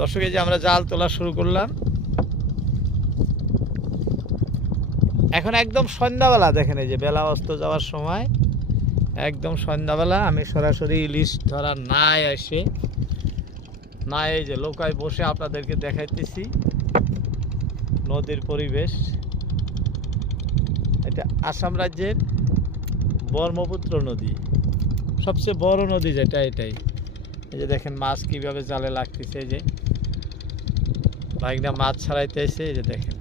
দর্শক, এই যে আমরা জাল তোলা শুরু করলাম। এখন একদম সন্ধ্যাবেলা, দেখেন এই যে বেলা অস্ত যাওয়ার সময়। একদম সন্ধ্যাবেলা, আমি সরাসরি ইলিশ ধরা নাই এসে। না এই যে লোকায় বসে আপনাদেরকে দেখাইতেছি। নদীর পরিবেশ। এটা আসাম রাজ্যের ব্রহ্মপুত্র নদী। সবচেয়ে বড় নদী যেটা এটাই। এই যে দেখেন মাছ কীভাবে জালে লাগতেছে যে বাইকটা মাছ ছাড়াইতেছে এই যে দেখেন।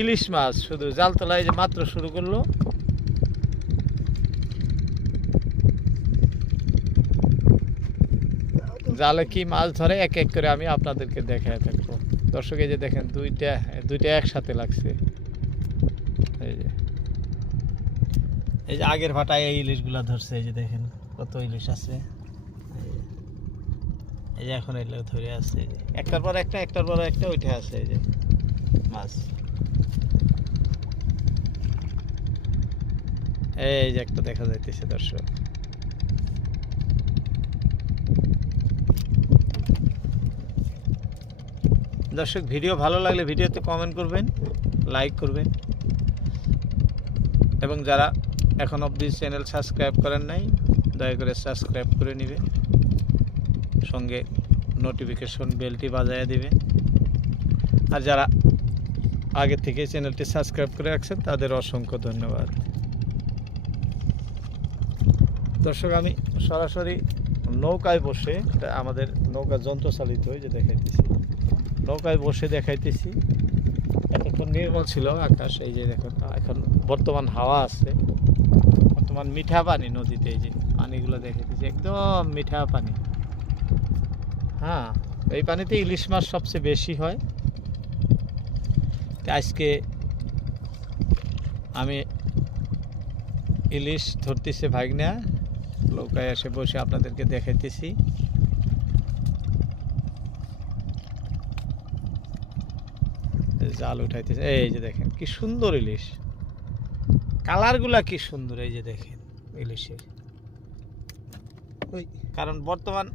ইলিশ মাছ, শুধু জাল তোলা এই যে মাত্র শুরু করল। জালে কি মাছ ধরে, এক এক করে আমি আপনাদেরকে দেখায় থাকব। দর্শক, এই যে দেখেন, দুইটা দুইটা একসাথে লাগছে। এই যে। এই যে আগের ভাটায় এই ইলিশগুলা ধরছে, এই যে দেখেন, কত ইলিশ আছে। এই যে- এখন এগুলো ধরে যে একটার পর একটা, একটার পর একটা, ওইটা আছে এই যে, মাছ। এই যে একটা দেখা যাইতেছে, দর্শক। দর্শক, ভিডিও ভালো লাগলে ভিডিওতে কমেন্ট করবেন লাইক করবেন। এবং যারা এখন অবধি চ্যানেল সাবস্ক্রাইব করেন নাই, দয়া করে সাবস্ক্রাইব করে নেবেন। সঙ্গে নোটিফিকেশন বেলটি বাজায় দিবেন। আর যারা আগে থেকে চ্যানেলটি সাবস্ক্রাইব করে রাখছেন, তাদের অসংখ্য ধন্যবাদ। দর্শক, আমি সরাসরি নৌকায় বসে, এটা আমাদের নৌকা যন্ত্রচালিত হয়ে যে দেখাইতেছি। নৌকায় বসে দেখাইতেছি। এতক্ষণ নির্মল ছিল আকাশ, এই যে দেখুন, এখন বর্তমান হাওয়া আছে। বর্তমান মিঠা পানি নদীতে, এই যে পানিগুলো দেখাইতেছি, একদম মিঠা পানি। হ্যাঁ এই পানিতে ইলিশ মাছ সবচেয়ে বেশি হয়। আজকে আমি ইলিশ ধরতেছে ভাগনা নৌকায় এসে বসে আপনাদেরকে দেখাইতেছি। জাল উঠাইতেছে, এই যে দেখেন কি সুন্দর ইলিশ। কালারগুলা কি সুন্দর, এই যে দেখেন ইলিশের। কারণ বর্তমান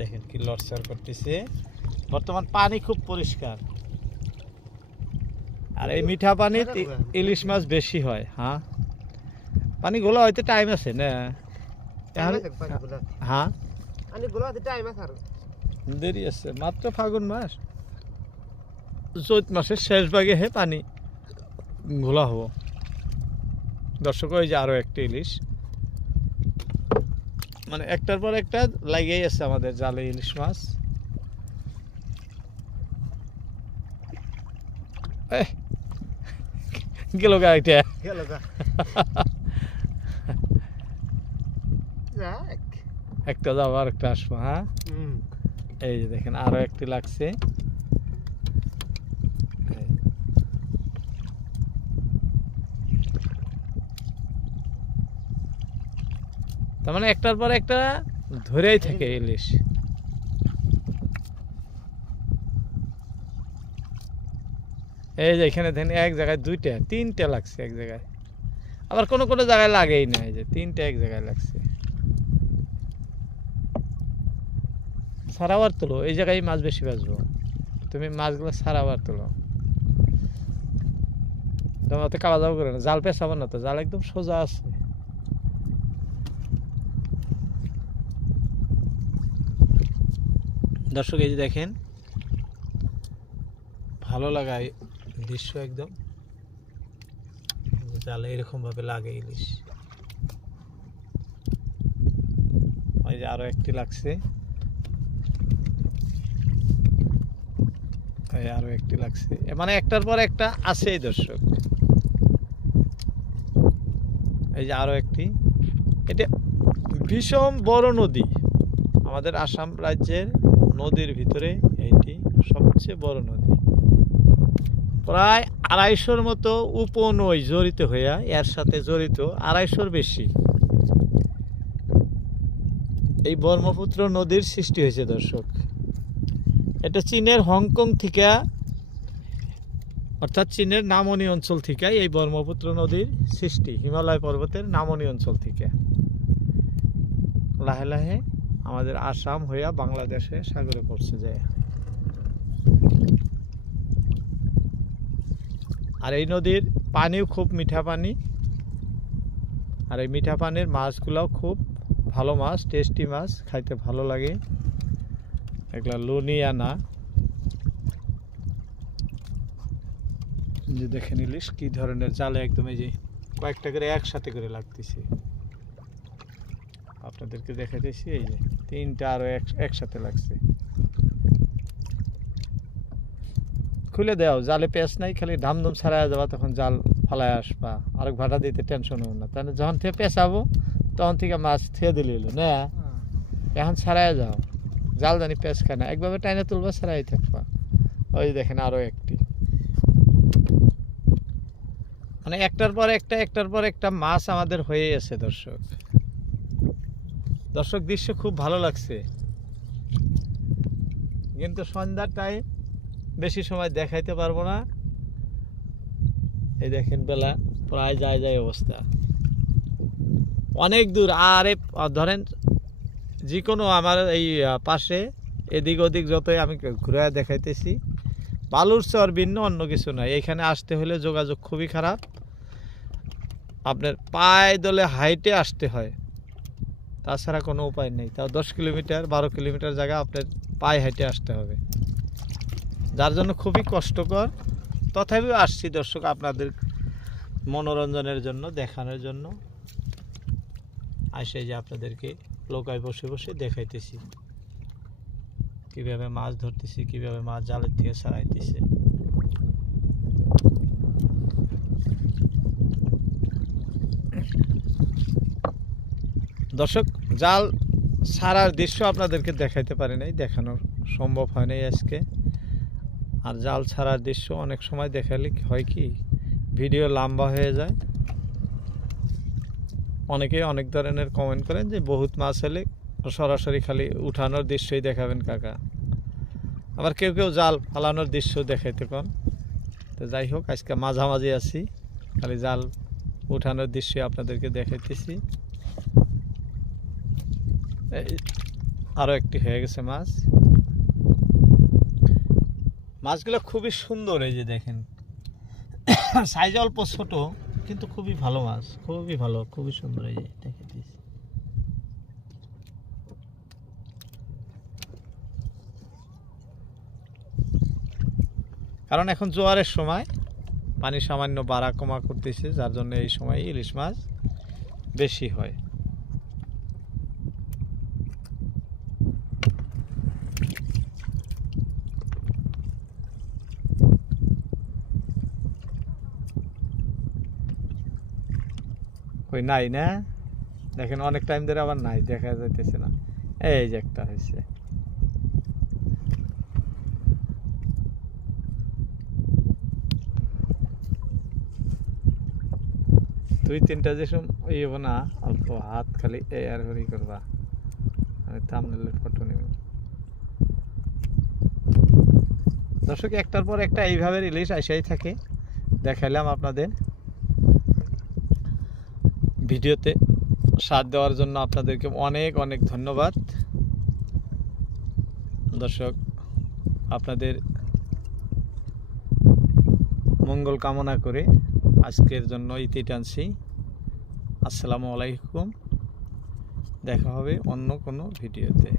দেখেন কি লড়চড় করতেছে। বর্তমান পানি খুব পরিষ্কার। আর এই মিঠা পানিতে ইলিশ মাছ বেশি হয় হ্যাঁ? পানি গোলা হইতে টাইম আছে না হ্যাঁ? দেরি আছে মাত্র ফাগুন মাস। চৈত মাসের শেষ ভাগে হে পানি ঘোলা হব। দর্শক ওই যে আরও একটা ইলিশ। মানে একটার পর একটা লাগিয়ে আছে আমাদের জালে ইলিশ মাছ। গেল গা এটা। একটা যাব আর একটা আসব হ্যাঁ? এই যে দেখেন আরও একটি লাগছে। তার মানে একটার পর একটা ধরেই থাকে ইলিশ। এই যে এখানে দেখেন এক জায়গায় দুইটা, তিনটা লাগছে এক জায়গায়। আবার কোনো কোনো জায়গায় লাগেই না, এই যে তিনটা এক জায়গায় লাগছে। সারাবার তোলো, এই জায়গায় মাছ বেশি বাঁচবো তুমি মাছগুলো সারাবার তোলো। তোমার অত কালা যাব করে না, জাল পেঁচাবো না তো, জাল একদম সোজা আছে। দর্শক, এই যে দেখেন, ভালো লাগায় দৃশ্য একদম। জালে এরকম ভাবে লাগে ইলিশ ওই যে আরও একটি লাগছে। এই আরও একটি লাগছে। মানে একটার পর একটা আছেই দর্শক। এই যে আরও একটি। এটা ভীষণ বড় নদী। আমাদের আসাম রাজ্যের নদীর ভিতরে এইটি সবচেয়ে বড় নদী। প্রায় আড়াইশোর মতো উপনৈ জড়িত হইয়া এর সাথে জড়িত আড়াইশোর বেশি। এই ব্রহ্মপুত্র নদীর সৃষ্টি হয়েছে, দর্শক। এটা চীনের হংকং থেকে, অর্থাৎ চীনের নামনি অঞ্চল থেকে এই ব্রহ্মপুত্র নদীর সৃষ্টি, হিমালয় পর্বতের নামনি অঞ্চল থেকে। লাহে লাহে আমাদের আসাম হইয়া বাংলাদেশে সাগরে পড়ছে যায় আর এই নদীর পানিও খুব মিঠা পানি। আর এই মিঠা পানির মাছগুলোও খুব ভালো মাছ, টেস্টি মাছ, খাইতে ভালো লাগে। এগুলা লুনিয়া না। যে দেখে নিলিস কি ধরনের জালে একদম এই যে কয়েকটা করে একসাথে করে লাগতেছে। আপনাদেরকে দেখাইতেছি, এই যে। তিনটা আরও এক- একসাথে লাগছে। খুলে দাও জালে পেঁচ নাই খালি ধামধুম ছাড়াই যাবা তখন জাল ফালায় আসবা। আর ভাটা দিতে টেনশন হব না। তাহলে যখন থেকে পেঁচাবো তখন থেকে মাছ থিয়ে দিলে এলো না? এখন ছাড়াই যাও। জাল জানি পেঁচ খায় না। একভাবে টাইনে তুলবা ছাড়াই থাকবা। ওই দেখেন আরও একটি। মানে একটার পর একটা একটার পর একটা মাছ আমাদের হয়ে আছে দর্শক। দর্শক দৃশ্য খুব ভালো লাগছে। কিন্তু সন্ধ্যার টাইম বেশি সময় দেখাইতে পারব না। এই দেখেন বেলা, প্রায় যায় যায় অবস্থা। অনেক দূর, আর ধরেন যে কোনো আমার এই পাশে এদিক ওদিক যতই আমি ঘুরে দেখাইতেছি, বালুর চর ভিন্ন, অন্য কিছু নয়। এখানে আসতে হলে যোগাযোগ খুবই খারাপ। আপনার পায়ে দলে হাইটে আসতে হয়। তাছাড়া কোনো উপায় নেই। তাও দশ কিলোমিটার, বারো কিলোমিটার জায়গা আপনার পায়ে হেঁটে আসতে হবে। যার জন্য খুবই কষ্টকর। তথাপিও আসছি দর্শক আপনাদের মনোরঞ্জনের জন্য, দেখানোর জন্য। আসে যে আপনাদেরকে লোকায় বসে বসে দেখাইতেছি। কীভাবে মাছ ধরতেছি, কীভাবে মাছ জালের থেকে ছাড়াইতেছে দর্শক, জাল ছাড়ার দৃশ্য আপনাদেরকে দেখাইতে পারি নাই, দেখানোর সম্ভব হয় নাই আজকে। আর জাল ছাড়ার দৃশ্য অনেক সময় দেখালে হয় কি, ভিডিও লম্বা হয়ে যায়। অনেকে অনেক ধরনের কমেন্ট করেন যে, বহুত মাছ হলে সরাসরি খালি উঠানোর দৃশ্যই দেখাবেন কাকা। আবার কেউ কেউ জাল ফালানোর দৃশ্য দেখাইতে কন তো যাই হোক, আজকে মাঝামাঝি আছি, খালি জাল উঠানোর দৃশ্য আপনাদেরকে দেখাইতেছি। আরও একটি হয়ে গেছে মাছ। মাছগুলো খুবই সুন্দর এই যে দেখেন। সাইজ অল্প ছোট, কিন্তু খুবই ভালো মাছ, খুবই ভালো, খুবই সুন্দর এই যে দেখে কারণ এখন জোয়ারের সময়, পানি সামান্য বাড়া কমা করতেছে, যার জন্য এই সময় ইলিশ মাছ বেশি হয়। ওই নাই না? দেখেন অনেক টাইম ধরে আবার নাই, দেখা যাইতেছে না। এই যে একটা হয়েছে দুই তিনটা যে সম ইয়ে হব না, অল্প হাত খালি এই আর হরি করবা। আমি থামনেলের ফটো নিব। দর্শক, একটার পর একটা এইভাবে রিলিজ আসাই থাকে। দেখাইলাম আপনাদের। ভিডিওতে সাথ দেওয়ার জন্য আপনাদেরকে অনেক অনেক ধন্যবাদ। দর্শক, আপনাদের মঙ্গল কামনা করে আজকের জন্য ইতি টানছি। আসসালামু আলাইকুম। দেখা হবে অন্য কোনো ভিডিওতে।